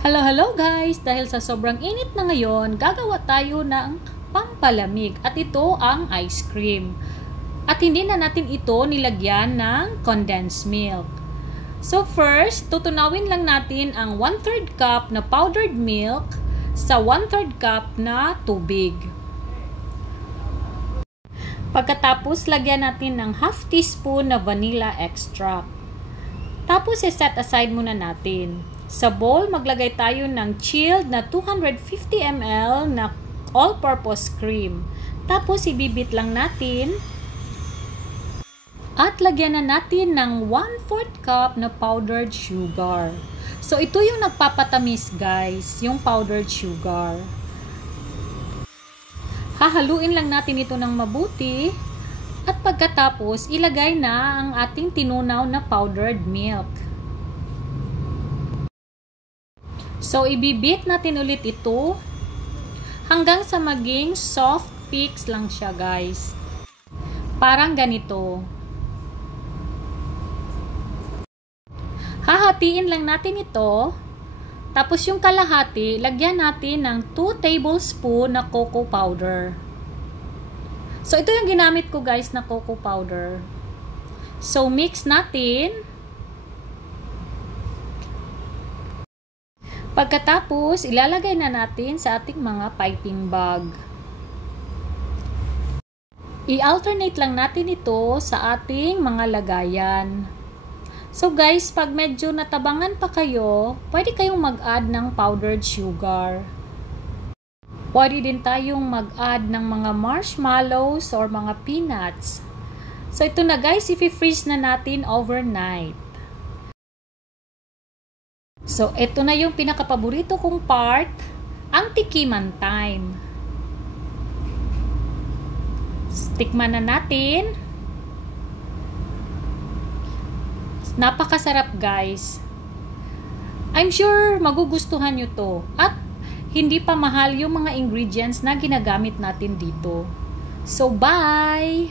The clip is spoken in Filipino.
Hello guys! Dahil sa sobrang init na ngayon, gagawa tayo ng pampalamig at ito ang ice cream. At hindi na natin ito nilagyan ng condensed milk. So first, tutunawin lang natin ang 1/3 cup na powdered milk sa 1/3 cup na tubig. Pagkatapos, lagyan natin ng half teaspoon na vanilla extract. Tapos, set aside muna natin. Sa bowl, maglagay tayo ng chilled na 250 ml na all-purpose cream. Tapos, ibibit lang natin. At lagyan na natin ng 1/4 cup na powdered sugar. So, ito yung nagpapatamis, guys, yung powdered sugar. Hahaluin lang natin ito ng mabuti. At pagkatapos, ilagay na ang ating tinunaw na powdered milk. So, ibibit natin ulit ito hanggang sa maging soft peaks lang siya, guys. Parang ganito. Hahatiin lang natin ito. Tapos yung kalahati, lagyan natin ng 2 tablespoon na cocoa powder. So, ito yung ginamit ko, guys, na cocoa powder. So, mix natin. Pagkatapos, ilalagay na natin sa ating mga piping bag. I-alternate lang natin ito sa ating mga lagayan. So guys, pag medyo natabangan pa kayo, pwede kayong mag-add ng powdered sugar. Pwede din tayong mag-add ng mga marshmallows or mga peanuts. So ito na guys, i-freeze na natin overnight. So, ito na yung pinakapaborito kong part, ang tikiman time. Tikman na natin. Napakasarap, guys. I'm sure magugustuhan nyo to. At hindi pa mahal yung mga ingredients na ginagamit natin dito. So, bye!